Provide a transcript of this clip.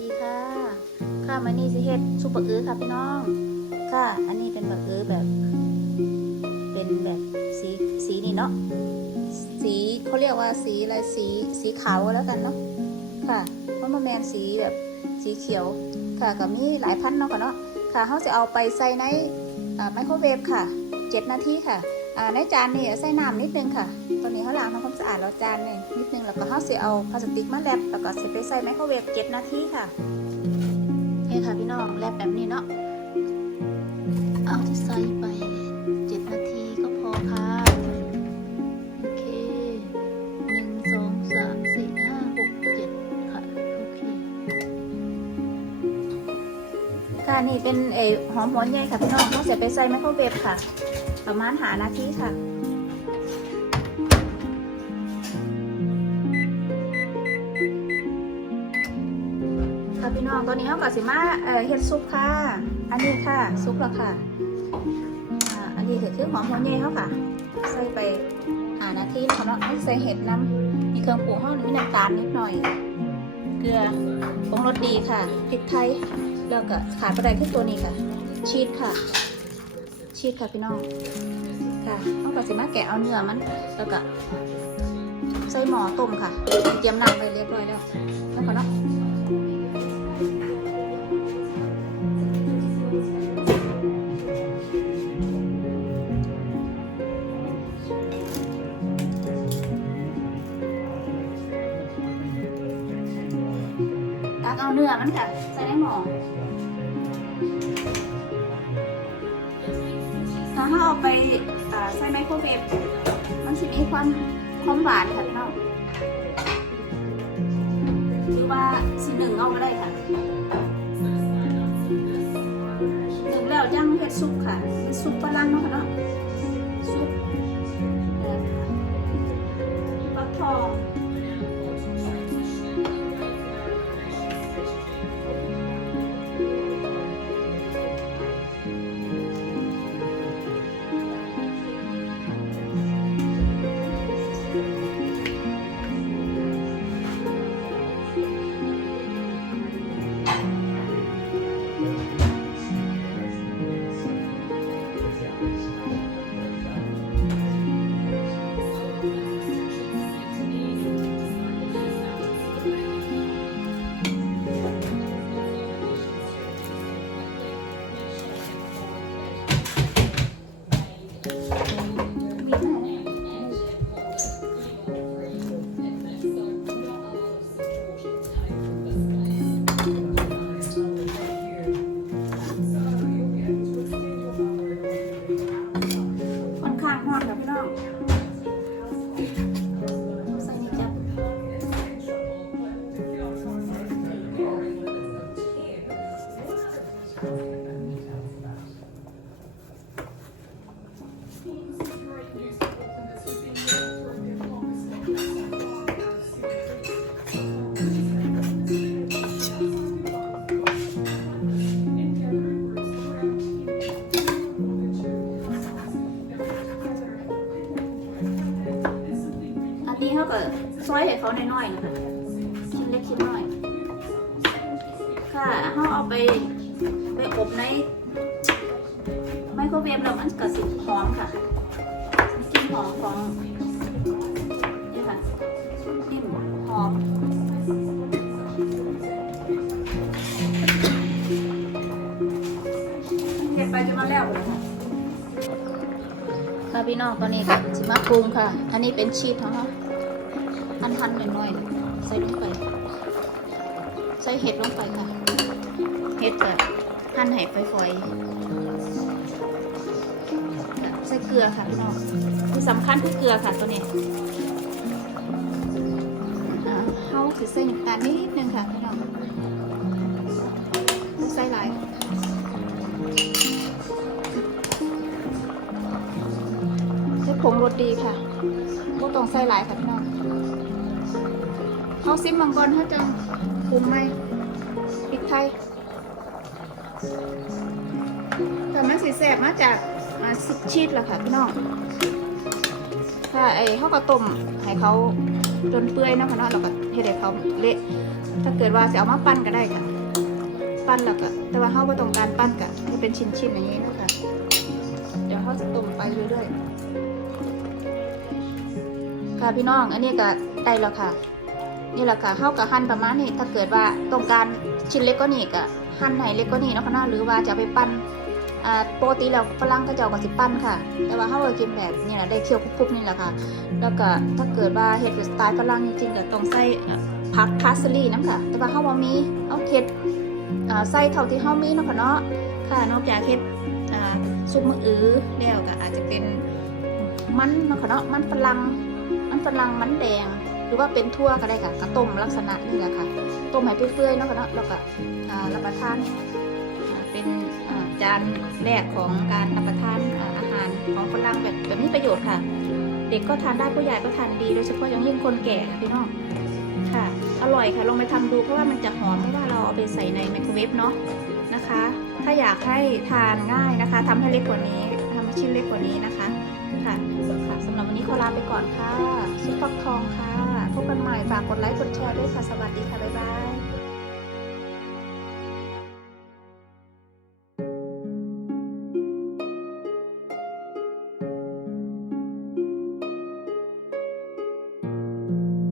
ดีค่ะ ค่ะมานี่สิเฮ็ดซุปบักอื้อค่ะพี่น้อง ค่ะ อันนี้เป็นบักอื้อแบบ เป็นแบบสีสีนี่เนาะ สีเขาเรียกว่าสีอะไรสีสีขาวแล้วกันเนาะ ค่ะเพราะมันแมนสีแบบสีเขียว ค่ะก็มีหลายพันธุ์เนาะค่ะเนาะ ค่ะเขาจะเอาไปใส่ในไมโครเวฟค่ะ 7 นาทีค่ะ ในจานนี่ใส่น้ำนิดนึงค่ะตอนนี้เขาล้างทำความสะอาดแล้วจานนี่นิดนึงแล้วก็เขาจะเอาพลาสติกมาแรปแล้วก็จะไปใส่ไมโครเวฟ7นาทีค่ะนี่ค่ะพี่น้องแรปแบบนี้เนาะเอาที่ใส่ไป7นาทีก็พอค่ะโอเคหนึ่งสองสามสี่ห้าหกเจ็ดค่ะโอเคค่ะนี่เป็นเออหอมหัวใหญ่ค่ะพี่น้องต้องเสียไปใส่ไมโครเวฟค่ะ ประมาณหานาทีค่ะค่ะพี่น้องตอนนี้เขากับสิมาเฮ็ดซุปค่ะ อันนี้ค่ะซุปแล้วค่ะอันนี้ก็คือหอมหัวใหญ่เขาค่ะ ใส่ไปหานาทีเขาเนาะให้ใส่เห็ดน้ำมีเครื่องปรุงห้องมีน้ำตาลนิดหน่อย เกลือปรุงรสดีค่ะพริกไทยแล้วก็ขาดประเด็คือตัวนี้ค่ะ ชีสค่ะ ชีสค่ะพี่น้องค่ะเอากระสิมาแกะเอาเนื้อมันแล้วก็ใส่หม้อต้มค่ะ เตรียมน้ำไปเรียบร้อยแล้วแล้วก็เนาะตักเอาเนื้อมันค่ะ ใส่ในหม้อ ถ้าเอาไปใส่ไมโครเวฟมันจะมีความความหวานค่ะพี่น้องหรือว่าสิหนึ่งเอาก็ได้ค่ะหนึ่งแล้วย่างเฮ็ดซุปค่ะเป็นซุปฝรั่งเนาะค่ะเนาะซุปฟักทอง ก็ซอยให้เขาน้อยๆนะคะชิ้นเล็กชิ้นน้อย ค่ะเขาเอาไปไปอบในไมโครเวฟแล้วมันก็สิหอมค่ะกลิ่นหอมของนี่ค่ะกลิ่นหอมเก็บไปจนมาแล้วเลยค่ะค่ะพี่น้องตอนนี้ก็สิมาปรุงค่ะ อันนี้เป็นชีสของเขา หั่นหั่นๆหน่อยๆใส่ลงไป ใส่เห็ดลงไปค่ะ เห็ดแบบหั่นให้ฝอยๆ ใส่เกลือค่ะพี่น้องที่สำคัญคือเกลือค่ะตัวนี้เขาสิใส่น้ำตาลนิดนึงค่ะพี่น้องใส่หลายใส่ผงรสดีค่ะต้องใส่หลายค่ะพี่น้อง เขาซิมมังกรเขาจะปรุงไหมพริกไทยแต่มันสีแสบมาจากอ่าซุปชีสแหละค่ะพี่น้องค่ะไอ้เขาก็ต้มให้เขาจนเปื่อยนะคะเนาะแล้วก็เฮ็ดให้เขาเละถ้าเกิดว่าจะเอามาปั้นก็ได้ค่ะ ปั้นแล้วก็แต่ว่าเขาไม่ต้องการปั้นก็ให้เป็นชิ้นๆอย่างนี้นะคะเดี๋ยวเขาจะต้มไปเรื่อยๆค่ะพี่น้อง อันนี้ก็ได้แล้วค่ะ นี่แหละค่ะเข้ากับหั่นประมาณนี้ถ้าเกิดว่าต้องการชิ้นเล็กก็นี่ก็หั่นให้เล็กก็นี่เนาะค่ะเนาะหรือว่าจะไปปั้นอ่าปกติแล้วฝรั่งก็จะเอากับสิปั้นค่ะ แต่ว่าเขาเอากินแบบนี่แหละได้เคี่ยวกรุบๆนี่แหละค่ะ แล้วก็ถ้าเกิดว่าเห็ดสไตล์ฝรั่งจริงๆก็ต้องใส่ผักพาสลีน้ำค่ะ แต่ว่าเขาว่ามีเอาเห็ดใส่เท่าที่เขามีเนาะค่ะเนาะค่ะนอกจากเห็ดซุปมะอื้อแล้วก็อาจจะเป็นมันเนาะค่ะเนาะมันฝรั่งมันฝรั่งมันแดง หรือว่าเป็นทั่วก็ได้ค่ะกระต้มลักษณะนี่แหละค่ะต้มให้เปื่อยๆเนาะค่ะเนาะแล้วก็รับประทานเป็นจานแรกของการรับประทานอาหารของฝรั่งแบบแบบมีประโยชน์ค่ะ เด็กก็ทานได้ผู้ใหญ่ก็ทานดีโดยเฉพาะอย่างยิ่งคนแก่ค่ะพี่น้องค่ะ อร่อยค่ะลองไปทำดูเพราะว่ามันจะหอมเพราะว่าเราเอาไปใส่ในไมโครเวฟเนาะนะคะ ถ้าอยากให้ทานง่ายนะคะทำให้เล็กกว่านี้ทำชิ้นเล็กกว่านี้นะคะค่ะค่ะสำหรับวันนี้ขอลาไปก่อนค่ะซุปฟักทองค่ะ พบกันใหม่ฝากกดไลค์กดแชร์ด้วยค่ะ สวัสดีค่ะ บ๊ายบาย